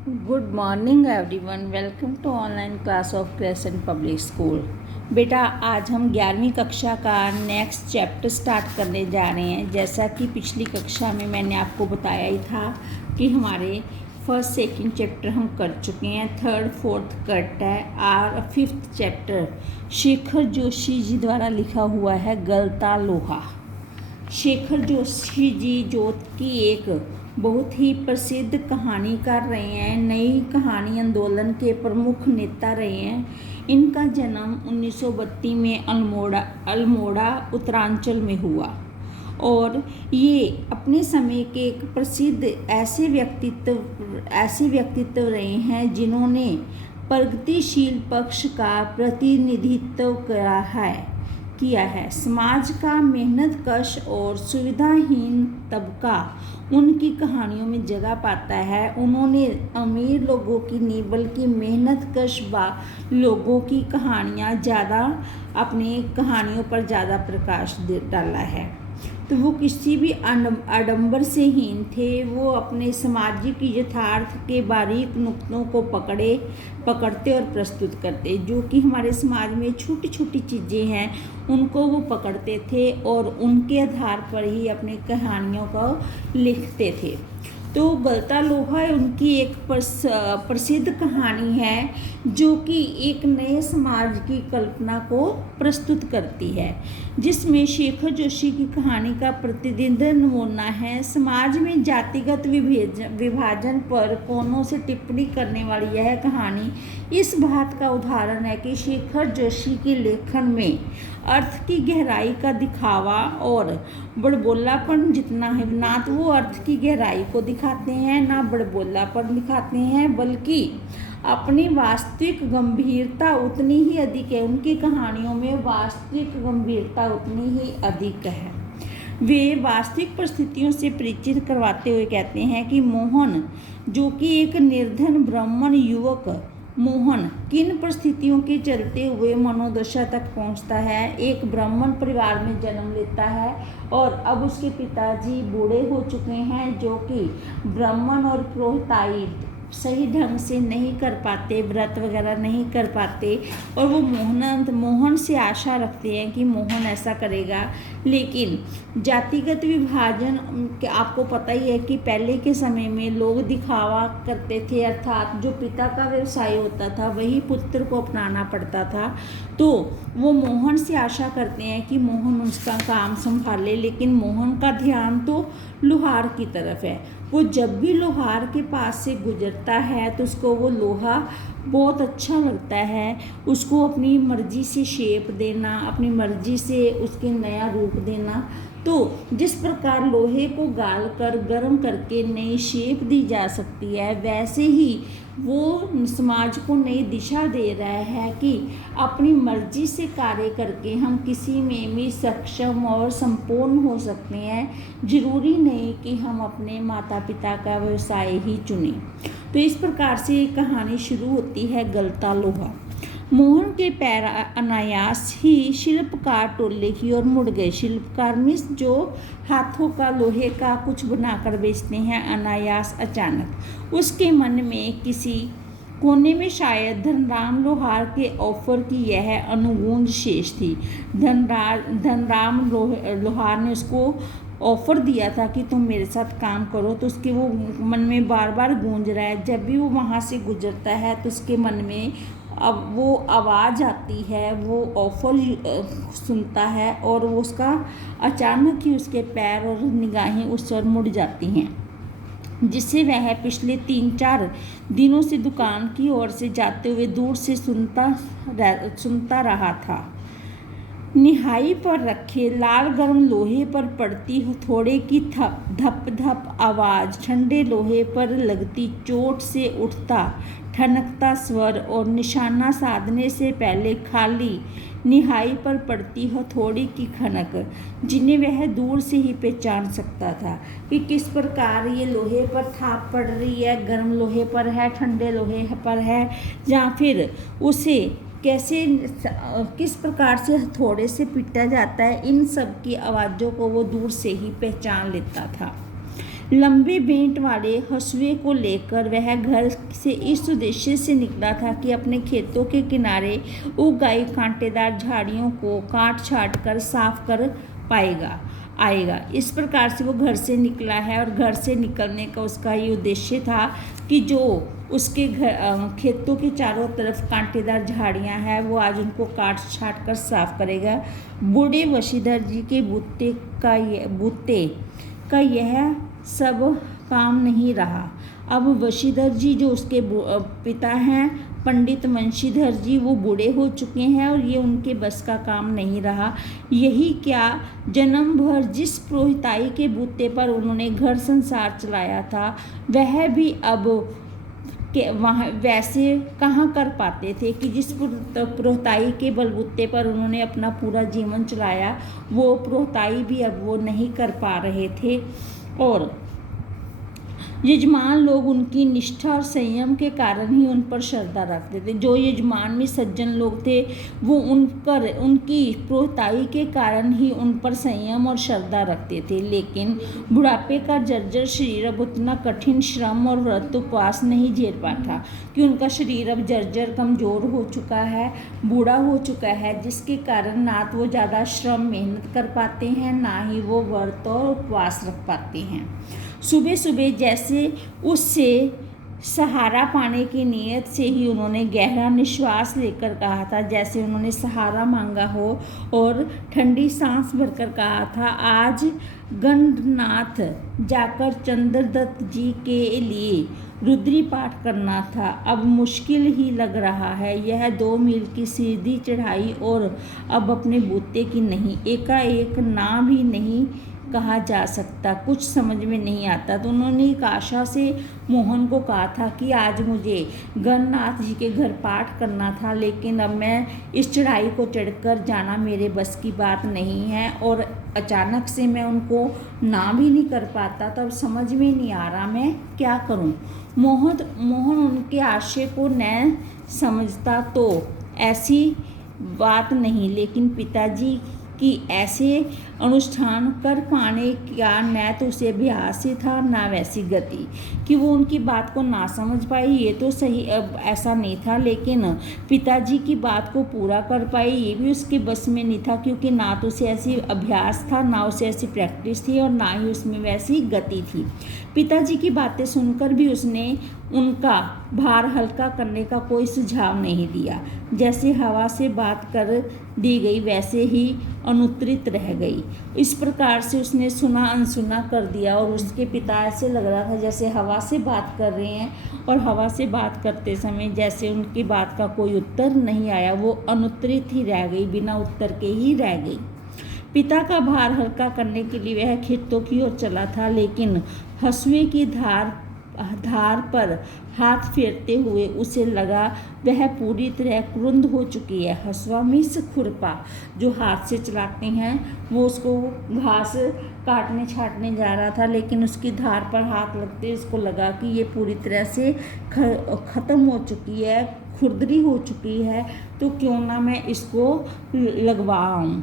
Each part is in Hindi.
Good morning everyone. Welcome to online class of Crescent Public School. बेटा, आज हम 11वीं कक्षा का नेक्स्ट चैप्टर स्टार्ट करने जा रहे हैं। जैसा कि पिछली कक्षा में मैंने आपको बताया ही था कि हमारे फर्स्ट सेकंड चैप्टर हम कर चुके हैं, थर्ड फोर्थ कट है और फिफ्थ चैप्टर शेखर जोशी जी द्वारा लिखा हुआ है गलता लोहा। शेखर जोशी जी जो कि एक बहुत ही प्रसिद्ध कहानीकार रहे हैं, नई कहानी आंदोलन के प्रमुख नेता रहे हैं। इनका जन्म 1932 में अल्मोड़ा उत्तरांचल में हुआ और ये अपने समय के एक प्रसिद्ध ऐसे व्यक्तित्व रहे हैं जिन्होंने प्रगतिशील पक्ष का प्रतिनिधित्व किया है। समाज का मेहनतकश और सुविधाहीन तबका उनकी कहानियों में जगह पाता है। उन्होंने अमीर लोगों की नहीं बल्कि मेहनतकश लोगों की कहानियाँ ज़्यादा अपनी कहानियों पर ज़्यादा प्रकाश डाला है। तो वो किसी भी आडंबर से हीन थे। वो अपने सामाजिक यथार्थ के बारीक नुक्तों को पकड़ते और प्रस्तुत करते। जो कि हमारे समाज में छोटी छोटी चीज़ें हैं उनको वो पकड़ते थे और उनके आधार पर ही अपनी कहानियों को लिखते थे। तो गलता लोहा उनकी एक प्रसिद्ध कहानी है जो कि एक नए समाज की कल्पना को प्रस्तुत करती है, जिसमें शेखर जोशी की कहानी का प्रतिनिधित्व नमूना है। समाज में जातिगत विभाजन पर कोनों से टिप्पणी करने वाली यह कहानी इस बात का उदाहरण है कि शेखर जोशी के लेखन में अर्थ की गहराई का दिखावा और बड़बोलापन जितना है, ना तो वो अर्थ की गहराई को दिखाते हैं ना बड़बोलापन दिखाते हैं, बल्कि अपनी वास्तविक गंभीरता उतनी ही अधिक है। उनकी कहानियों में वास्तविक गंभीरता उतनी ही अधिक है। वे वास्तविक परिस्थितियों से परिचित करवाते हुए कहते हैं कि मोहन, जो कि एक निर्धन ब्राह्मण युवक मोहन किन परिस्थितियों के चलते हुए मनोदशा तक पहुंचता है। एक ब्राह्मण परिवार में जन्म लेता है और अब उसके पिताजी बूढ़े हो चुके हैं, जो कि ब्राह्मण और पुरोहिताई सही ढंग से नहीं कर पाते, व्रत वगैरह नहीं कर पाते। और वो मोहन से आशा रखते हैं कि मोहन ऐसा करेगा। लेकिन जातिगत विभाजन आपको पता ही है कि पहले के समय में लोग दिखावा करते थे, अर्थात जो पिता का व्यवसाय होता था वही पुत्र को अपनाना पड़ता था। तो वो मोहन से आशा करते हैं कि मोहन उसका काम संभाले, लेकिन मोहन का ध्यान तो लोहार की तरफ है। वो जब भी लोहार के पास से गुजरता है तो उसको वो लोहा बहुत अच्छा लगता है। उसको अपनी मर्जी से शेप देना, अपनी मर्जी से उसके नया रूप देना। तो जिस प्रकार लोहे को गाल कर गर्म करके नई शेप दी जा सकती है, वैसे ही वो समाज को नई दिशा दे रहा है कि अपनी मर्जी से कार्य करके हम किसी में भी सक्षम और संपूर्ण हो सकते हैं। जरूरी नहीं कि हम अपने माता पिता का व्यवसाय ही चुनें। तो इस प्रकार से ये कहानी शुरू होती है गलता लोहा। मोहन के पैर अनायास ही शिल्पकार टोले की ओर मुड़ गए। शिल्पकार मिस जो हाथों का लोहे का कुछ बनाकर बेचते हैं, अनायास अचानक उसके मन में किसी कोने में शायद धनराम लोहार के ऑफर की यह अनुगूंज शेष थी। धनराम लोहार ने उसको ऑफ़र दिया था कि तुम मेरे साथ काम करो, तो उसके वो मन में बार बार गूंज रहा है। जब भी वो वहाँ से गुजरता है तो उसके मन में अब वो आवाज़ आती है, वो ऑफर सुनता है और वो उसका अचानक ही उसके पैर और निगाहें उस ओर मुड़ जाती हैं, जिसे वह पिछले 3-4 दिनों से दुकान की ओर से जाते हुए दूर से सुनता रहा था। निहाई पर रखे लाल गर्म लोहे पर पड़ती हथौड़े की धप धप आवाज़, ठंडे लोहे पर लगती चोट से उठता ठनकता स्वर और निशाना साधने से पहले खाली निहाई पर पड़ती हथौड़ी की खनक, जिन्हें वह दूर से ही पहचान सकता था कि किस प्रकार ये लोहे पर थाप पड़ रही है, गर्म लोहे पर है, ठंडे लोहे पर है, या फिर उसे कैसे किस प्रकार से हथौड़े से पीटा जाता है। इन सब की आवाज़ों को वो दूर से ही पहचान लेता था। लंबे बेंट वाले हंसुए को लेकर वह घर से इस उद्देश्य से निकला था कि अपने खेतों के किनारे उगाई कांटेदार झाड़ियों को काट छाट कर साफ कर आएगा। इस प्रकार से वो घर से निकला है और घर से निकलने का उसका ये उद्देश्य था कि जो उसके खेतों के चारों तरफ कांटेदार झाड़ियां हैं वो आज उनको काट छाट कर साफ करेगा। बूढ़े वशीधर जी के बूते का यह सब काम नहीं रहा। अब वशीधर जी जो उसके पिता हैं पंडित वंशीधर जी वो बूढ़े हो चुके हैं और ये उनके बस का काम नहीं रहा। यही क्या जन्म भर जिस पुरोहिताई के बूते पर उन्होंने घर संसार चलाया था वह भी अब के वहाँ वैसे कहाँ कर पाते थे कि जिस पुरोहिताई के बलबूते पर उन्होंने अपना पूरा जीवन चलाया वो पुरोहिताई भी अब वो नहीं कर पा रहे थे। और यजमान लोग उनकी निष्ठा और संयम के कारण ही उन पर श्रद्धा रखते थे। जो यजमान में सज्जन लोग थे वो उनकी पुरोहिताई के कारण ही उन पर संयम और श्रद्धा रखते थे। लेकिन बुढ़ापे का जर्जर शरीर अब उतना कठिन श्रम और व्रत उपवास नहीं झेल पाता कि उनका शरीर अब जर्जर कमज़ोर हो चुका है, बूढ़ा हो चुका है, जिसके कारण ना तो वो ज़्यादा श्रम मेहनत कर पाते हैं ना ही वो व्रत और उपवास रख पाते हैं। सुबह सुबह जैसे उससे सहारा पाने की नीयत से ही उन्होंने गहरा निश्वास लेकर कहा था, जैसे उन्होंने सहारा मांगा हो और ठंडी सांस भरकर कहा था, आज गणनाथ जाकर चंद्रदत्त जी के लिए रुद्री पाठ करना था। अब मुश्किल ही लग रहा है, यह 2 मील की सीधी चढ़ाई और अब अपने बूते की नहीं, एकाएक ना भी नहीं कहा जा सकता, कुछ समझ में नहीं आता। तो उन्होंने एक आशा से मोहन को कहा था कि आज मुझे गणनाथ जी के घर पाठ करना था, लेकिन अब मैं इस चढ़ाई को चढ़कर जाना मेरे बस की बात नहीं है और अचानक से मैं उनको ना भी नहीं कर पाता, तब समझ में नहीं आ रहा मैं क्या करूं। मोहन उनके आशय को न समझता तो ऐसी बात नहीं, लेकिन पिताजी कि ऐसे अनुष्ठान कर पाने का न तो उसे अभ्यास ही था ना वैसी गति कि वो उनकी बात को ना समझ पाई, ये तो सही अब ऐसा नहीं था, लेकिन पिताजी की बात को पूरा कर पाई ये भी उसके बस में नहीं था, क्योंकि ना तो उसे ऐसी अभ्यास था ना उसे ऐसी प्रैक्टिस थी और ना ही उसमें वैसी गति थी। पिताजी की बातें सुनकर भी उसने उनका भार हल्का करने का कोई सुझाव नहीं दिया। जैसे हवा से बात कर दी गई वैसे ही अनुत्तरित रह गई। इस प्रकार से उसने सुना अनसुना कर दिया और उसके पिता ऐसे लग रहा था जैसे हवा से बात कर रहे हैं और हवा से बात करते समय जैसे उनकी बात का कोई उत्तर नहीं आया, वो अनुत्तरित ही रह गई, बिना उत्तर के ही रह गई। पिता का भार हल्का करने के लिए वह खेतों की ओर चला था, लेकिन हंसुए की धार पर हाथ फेरते हुए उसे लगा वह पूरी तरह कुरुंद हो चुकी है। हंसुआ मीन्स खुरपा जो हाथ से चलाते हैं, वो उसको घास काटने छाटने जा रहा था, लेकिन उसकी धार पर हाथ लगते उसको लगा कि ये पूरी तरह से ख़त्म हो चुकी है, खुरदरी हो चुकी है, तो क्यों ना मैं इसको लगवाऊँ।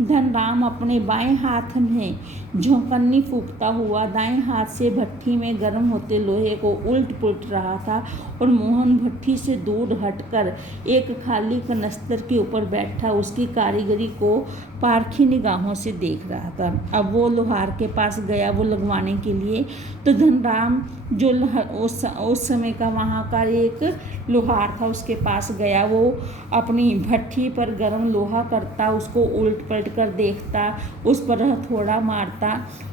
धनराम अपने बाएं हाथ में झोंकनी फूंकता हुआ दाएं हाथ से भट्ठी में गर्म होते लोहे को उल्ट पुलट रहा था और मोहन भट्ठी से दूर हटकर एक खाली कनस्तर के ऊपर बैठा उसकी कारीगरी को पारखी निगाहों से देख रहा था। अब वो लोहार के पास गया वो लगवाने के लिए, तो धनराम जो उस समय का वहाँ का एक लोहार था उसके पास गया। वो अपनी भट्ठी पर गर्म लोहा करता, उसको उल्ट पलट कर देखता, उस पर हथौड़ा मारता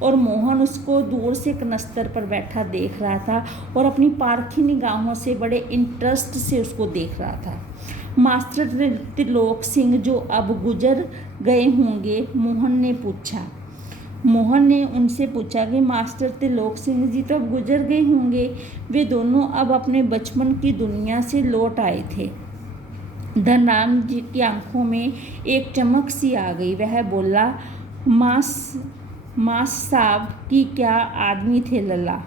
और मोहन उसको दूर से कनस्तर पर बैठा देख रहा था और अपनी पारखी निगाहों से बड़े इंटरेस्ट से उसको देख रहा था। मास्टर त्रिलोक सिंह जो अब गुजर गए होंगे, मोहन ने उनसे पूछा कि मास्टर त्रिलोक सिंह जी तो अब गुजर गए होंगे। वे दोनों अब अपने बचपन की दुनिया से लौट आए थे। धनराम जी की आंखों में एक चमक सी आ गई। वह बोला, मास साहब की क्या आदमी थे लल्ला,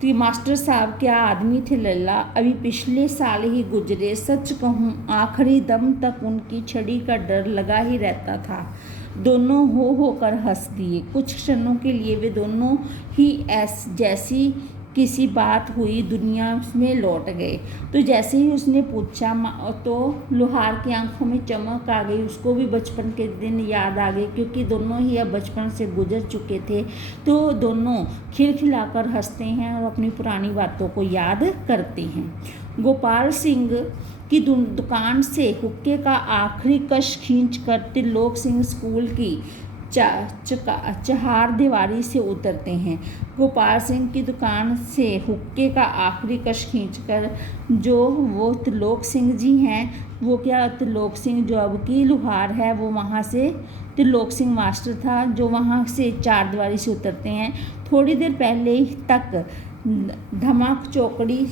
कि मास्टर साहब क्या आदमी थे लल्ला, अभी पिछले साल ही गुजरे। सच कहूँ आखिरी दम तक उनकी छड़ी का डर लगा ही रहता था। दोनों हो कर हंस दिए। कुछ क्षणों के लिए वे दोनों ही जैसी किसी बात हुई दुनिया में लौट गए। तो जैसे ही उसने पूछा तो लोहार की आंखों में चमक आ गई। उसको भी बचपन के दिन याद आ गए, क्योंकि दोनों ही अब बचपन से गुजर चुके थे। तो दोनों खिलखिलाकर हंसते हैं और अपनी पुरानी बातों को याद करते हैं। गोपाल सिंह की दुकान से हुक्के का आखिरी कश खींचकर त्रिलोक सिंह स्कूल की चहार दीवारी से उतरते हैं। गोपाल सिंह की दुकान से हुक्के का आखिरी कश खींचकर जो वो त्रिलोक सिंह जी हैं, वो क्या त्रिलोक सिंह जो अब की लोहार है, वो वहाँ से त्रिलोक सिंह मास्टर था जो वहाँ से चार दीवारी से उतरते हैं। थोड़ी देर पहले तक धमाक चौकड़ी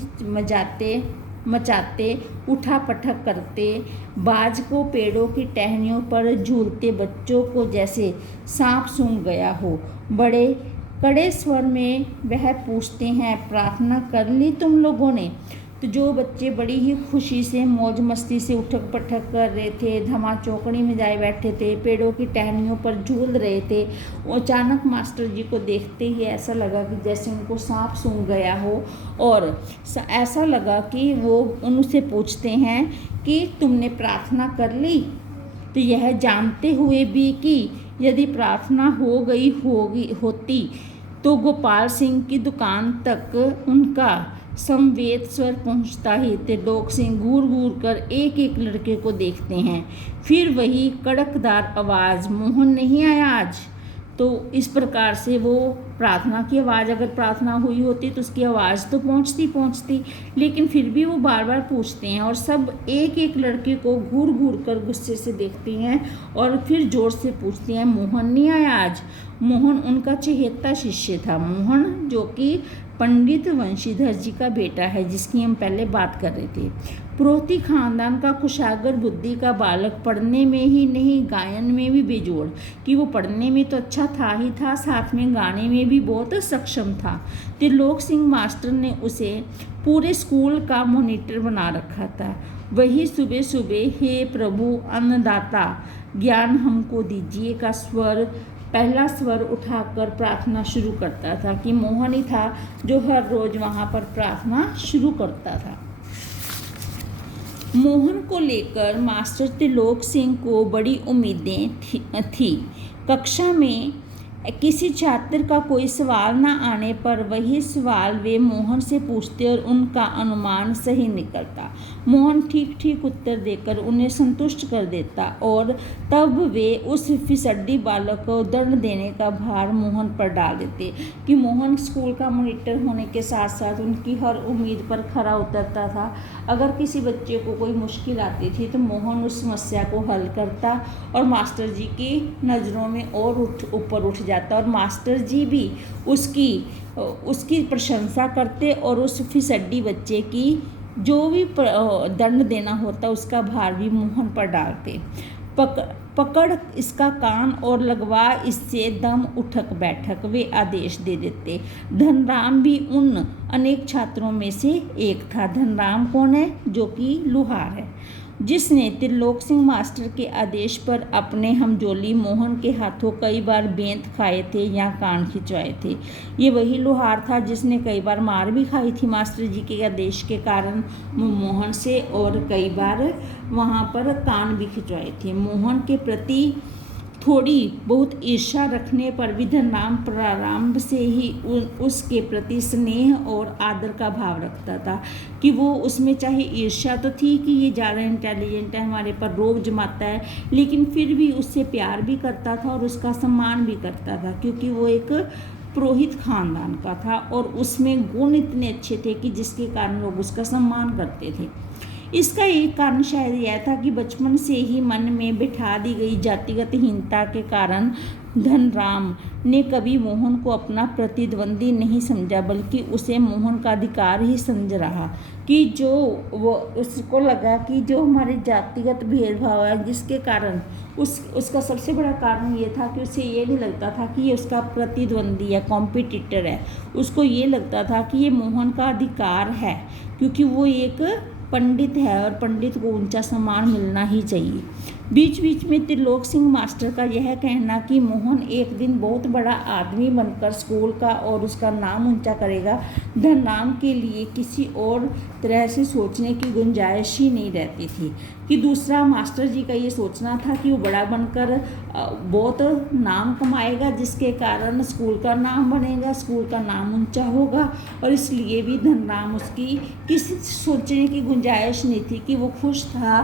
मचाते उठा पटक करते, बाज को पेड़ों की टहनियों पर झूलते बच्चों को जैसे सांप सूंघ गया हो, बड़े कड़े स्वर में वह पूछते हैं, प्रार्थना कर ली तुम लोगों ने? तो जो बच्चे बड़ी ही खुशी से मौज मस्ती से उठक पटक कर रहे थे, धमा चौकड़ी में जाए बैठे थे, पेड़ों की टहनियों पर झूल रहे थे, अचानक मास्टर जी को देखते ही ऐसा लगा कि जैसे उनको सांप सूंघ गया हो, और ऐसा लगा कि वो उनसे पूछते हैं कि तुमने प्रार्थना कर ली? तो यह जानते हुए भी कि यदि प्रार्थना हो गई होती तो गोपाल सिंह की दुकान तक उनका समवेत स्वर पहुंचता ही त्रिलोक सिंह घूर घूर कर एक एक लड़के को देखते हैं। फिर वही कड़कदार आवाज़, मोहन नहीं आया आज? तो इस प्रकार से वो प्रार्थना की आवाज़, अगर प्रार्थना हुई होती तो उसकी आवाज़ तो पहुंचती, लेकिन फिर भी वो बार बार पूछते हैं और सब एक एक लड़के को घूर घूर कर गुस्से से देखते हैं और फिर जोर से पूछते हैं, मोहन नहीं आया आज? मोहन उनका चहेता शिष्य था। मोहन जो कि पंडित वंशीधर जी का बेटा है, जिसकी हम पहले बात कर रहे थे। पुरोहिती खानदान का कुशागर बुद्धि का बालक, पढ़ने में ही नहीं गायन में भी बेजोड़, कि वो पढ़ने में तो अच्छा था ही था, साथ में गाने में भी बहुत सक्षम था। त्रिलोक सिंह मास्टर ने उसे पूरे स्कूल का मॉनिटर बना रखा था। वही सुबह सुबह, हे प्रभु अन्नदाता ज्ञान हमको दीजिए का पहला स्वर उठाकर प्रार्थना शुरू करता था, कि मोहन ही था जो हर रोज वहाँ पर प्रार्थना शुरू करता था। मोहन को लेकर मास्टर त्रिलोक सिंह को बड़ी उम्मीदें थी। कक्षा में किसी छात्र का कोई सवाल न आने पर वही सवाल वे मोहन से पूछते और उनका अनुमान सही निकलता। मोहन ठीक ठीक उत्तर देकर उन्हें संतुष्ट कर देता और तब वे उस फिसड्डी बालक को दंड देने का भार मोहन पर डाल देते, कि मोहन स्कूल का मॉनिटर होने के साथ साथ उनकी हर उम्मीद पर खरा उतरता था। अगर किसी बच्चे को कोई मुश्किल आती थी तो मोहन उस समस्या को हल करता और मास्टर जी की नज़रों में और ऊपर उठ जाता, और मास्टर जी भी उसकी प्रशंसा करते और उस फिसड्डी बच्चे की जो भी दंड देना होता उसका भार भी मोहन पर डालते। पकड़ इसका कान और लगवा इससे दम उठक बैठक वे आदेश दे देते। धनराम भी उन अनेक छात्रों में से एक था। धनराम कौन है? जो कि लोहार है, जिसने त्रिलोक सिंह मास्टर के आदेश पर अपने हमजोली मोहन के हाथों कई बार बेंत खाए थे या कान खिंचवाए थे। ये वही लोहार था जिसने कई बार मार भी खाई थी मास्टर जी के आदेश के कारण मोहन से, और कई बार वहाँ पर कान भी खिंचवाए थे। मोहन के प्रति थोड़ी बहुत ईर्ष्या रखने पर भी धनराम प्रारंभ से ही उसके प्रति स्नेह और आदर का भाव रखता था, कि वो उसमें चाहे ईर्ष्या तो थी कि ये ज़्यादा इंटेलिजेंट है, हमारे पर रोब जमाता है, लेकिन फिर भी उससे प्यार भी करता था और उसका सम्मान भी करता था, क्योंकि वो एक पुरोहित खानदान का था और उसमें गुण इतने अच्छे थे कि जिसके कारण लोग उसका सम्मान करते थे। इसका एक कारण शायद यह था कि बचपन से ही मन में बिठा दी गई जातिगत हीनता के कारण धनराम ने कभी मोहन को अपना प्रतिद्वंदी नहीं समझा, बल्कि उसे मोहन का अधिकार ही समझ रहा, कि जो वो उसको लगा कि जो हमारे जातिगत भेदभाव है जिसके कारण उसका सबसे बड़ा कारण ये था कि उसे ये नहीं लगता था कि ये उसका प्रतिद्वंदी है, कॉम्पिटिटर है। उसको ये लगता था कि ये मोहन का अधिकार है, क्योंकि वो एक पंडित है और पंडित को ऊंचा सम्मान मिलना ही चाहिए। बीच बीच में त्रिलोक सिंह मास्टर का यह कहना कि मोहन एक दिन बहुत बड़ा आदमी बनकर स्कूल का और उसका नाम ऊंचा करेगा, धनराम के लिए किसी और तरह से सोचने की गुंजाइश ही नहीं रहती थी। कि दूसरा मास्टर जी का ये सोचना था कि वो बड़ा बनकर बहुत नाम कमाएगा, जिसके कारण स्कूल का नाम बनेगा, स्कूल का नाम ऊंचा होगा, और इसलिए भी धनराम उसकी किसी सोचने की गुंजाइश नहीं थी। कि वो खुश था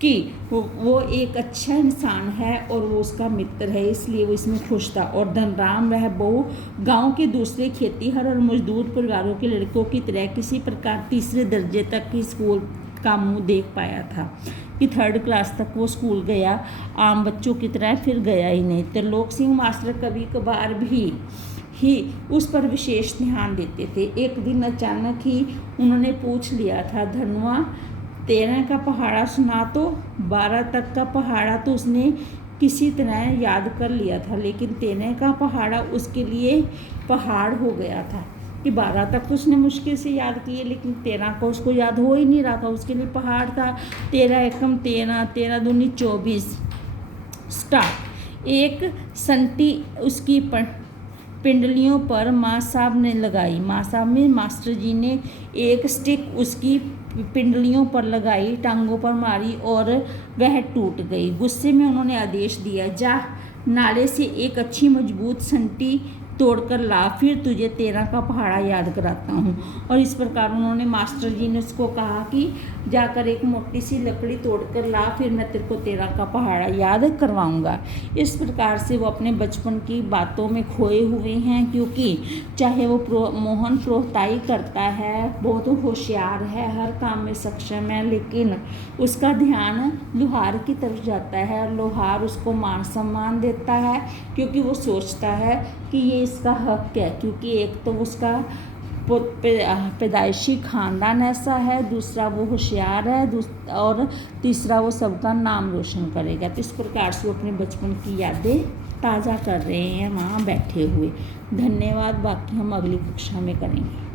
कि वो एक अच्छा इंसान है और वो उसका मित्र है, इसलिए वो इसमें खुश था। और धनराम वह बहु गांव के दूसरे खेतीहर और मजदूर परिवारों के लड़कों की तरह किसी प्रकार तीसरे दर्जे तक की स्कूल का मुंह देख पाया था। कि 3rd क्लास तक वो स्कूल गया, आम बच्चों की तरह फिर गया ही नहीं। त्रिलोक सिंह मास्टर कभी कभार ही उस पर विशेष ध्यान देते थे। एक दिन अचानक ही उन्होंने पूछ लिया था, धनुआ 13 का पहाड़ा सुना तो। 12 तक का पहाड़ा तो उसने किसी तरह याद कर लिया था, लेकिन 13 का पहाड़ा उसके लिए पहाड़ हो गया था। कि 12 तक तो उसने मुश्किल से याद किए, लेकिन 13 का उसको याद हो ही नहीं रहा था, उसके लिए पहाड़ था। 13 एकम 13, 13 दूनी 24। स्टार्ट। एक संटी उसकी पिंडलियों पर माँ साहब ने लगाई। माँ साहब में मास्टर जी ने एक स्टिक उसकी पिंडलियों पर लगाई, टांगों पर मारी और वह टूट गई। गुस्से में उन्होंने आदेश दिया, जा नाले से एक अच्छी मजबूत संटी तोड़कर ला, फिर तुझे 13 का पहाड़ा याद कराता हूँ। और इस प्रकार उन्होंने मास्टर जी ने उसको कहा कि जाकर एक मोटी सी लकड़ी तोड़कर ला, फिर मैं तेरे को 13 का पहाड़ा याद करवाऊँगा। इस प्रकार से वो अपने बचपन की बातों में खोए हुए हैं, क्योंकि चाहे वो मोहन प्रोहताई करता है, बहुत होशियार है, हर काम में सक्षम है, लेकिन उसका ध्यान लोहार की तरफ जाता है। लोहार उसको मान सम्मान देता है, क्योंकि वो सोचता है कि ये इसका हक है, क्योंकि एक तो उसका पैदाइशी खानदान ऐसा है, दूसरा वो होशियार है, और तीसरा वो सबका नाम रोशन करेगा। तो इस प्रकार से वो अपने बचपन की यादें ताज़ा कर रहे हैं वहाँ बैठे हुए। धन्यवाद। बाकी हम अगली कक्षा में करेंगे।